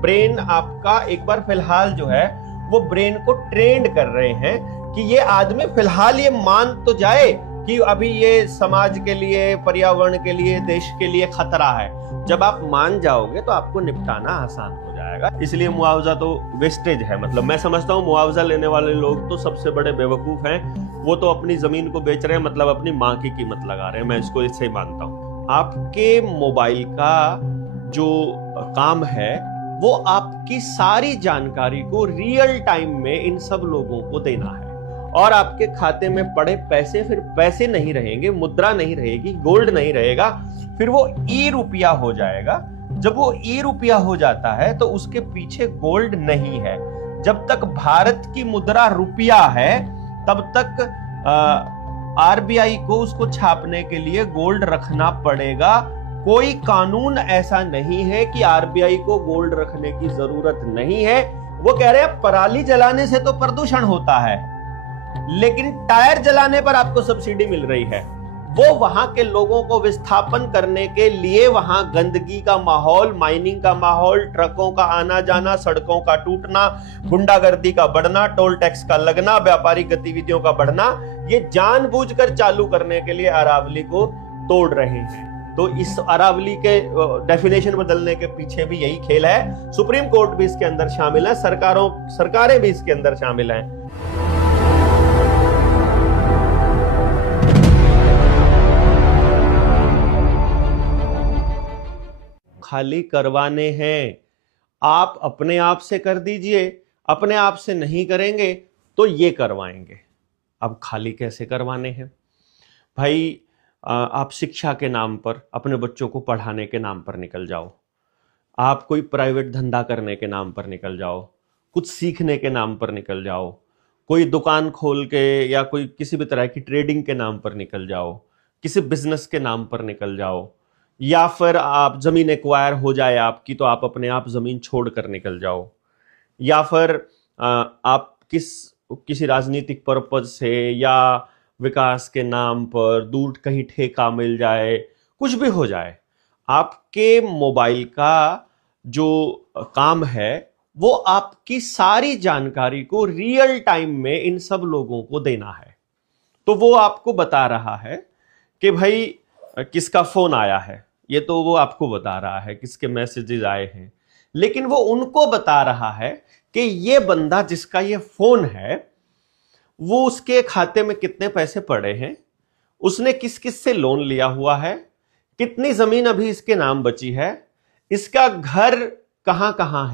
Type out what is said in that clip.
Brain आपका एक बार फिलहाल जो है वो ब्रेन को ट्रेंड कर रहे हैं कि ये आदमी फिलहाल ये मान तो जाए कि अभी ये समाज के लिए, पर्यावरण के लिए, देश के लिए खतरा है। जब आप मान जाओगे तो आपको निपटाना आसान हो जाएगा। इसलिए मुआवजा तो वेस्टेज है। मतलब मैं समझता हूँ मुआवजा लेने वाले लोग तो सबसे बड़े बेवकूफ हैं। वो तो अपनी जमीन को बेच रहे हैं, मतलब अपनी माँ की कीमत लगा रहे हैं। मैं इसको इससे ही मानता हूँ। आपके मोबाइल का जो काम है वो आपकी सारी जानकारी को रियल टाइम में इन सब लोगों को देना है। और आपके खाते में पड़े पैसे फिर पैसे नहीं रहेंगे, मुद्रा नहीं रहेगी, गोल्ड नहीं रहेगा, फिर वो ई रुपया हो जाएगा। जब वो ई रुपया हो जाता है तो उसके पीछे गोल्ड नहीं है। जब तक भारत की मुद्रा रुपया है तब तक आरबीआई को उसको छापने के लिए गोल्ड रखना पड़ेगा। कोई कानून ऐसा नहीं है कि आरबीआई को गोल्ड रखने की जरूरत नहीं है। वो कह रहे हैं पराली जलाने से तो प्रदूषण होता है, लेकिन टायर जलाने पर आपको सब्सिडी मिल रही है। वो वहां के लोगों को विस्थापन करने के लिए वहां गंदगी का माहौल, माइनिंग का माहौल, ट्रकों का आना जाना, सड़कों का टूटना, गुंडागर्दी का बढ़ना, टोल टैक्स का लगना, व्यापारिक गतिविधियों का बढ़ना, ये जानबूझकर चालू करने के लिए अरावली को तोड़ रहे हैं। तो इस अरावली के डेफिनेशन बदलने के पीछे भी यही खेल है। सुप्रीम कोर्ट भी इसके अंदर शामिल है, सरकारें भी इसके अंदर शामिल हैं। खाली करवाने हैं, आप अपने आप से कर दीजिए। अपने आप से नहीं करेंगे तो ये करवाएंगे। अब खाली कैसे करवाने हैं भाई? आप शिक्षा के नाम पर, अपने बच्चों को पढ़ाने के नाम पर निकल जाओ, आप कोई प्राइवेट धंधा करने के नाम पर निकल जाओ, कुछ सीखने के नाम पर निकल जाओ, कोई दुकान खोल के या कोई किसी भी तरह की ट्रेडिंग के नाम पर निकल जाओ, किसी बिजनेस के नाम पर निकल जाओ, या फिर आप जमीन एक्वायर हो जाए आपकी तो आप अपने आप जमीन छोड़कर निकल जाओ, या फिर आप किसी राजनीतिक पर्पज से या विकास के नाम पर दूर कहीं ठेका मिल जाए, कुछ भी हो जाए। आपके मोबाइल का जो काम है वो आपकी सारी जानकारी को रियल टाइम में इन सब लोगों को देना है। तो वो आपको बता रहा है कि भाई किसका फोन आया है, ये तो वो आपको बता रहा है, किसके मैसेजेस आए हैं, लेकिन वो उनको बता रहा है कि ये बंदा जिसका ये फोन है वो उसके खाते में कितने पैसे पड़े हैं, उसने किस किस से लोन लिया हुआ है, कितनी जमीन अभी इसके नाम बची है, इसका घर कहां कहां है।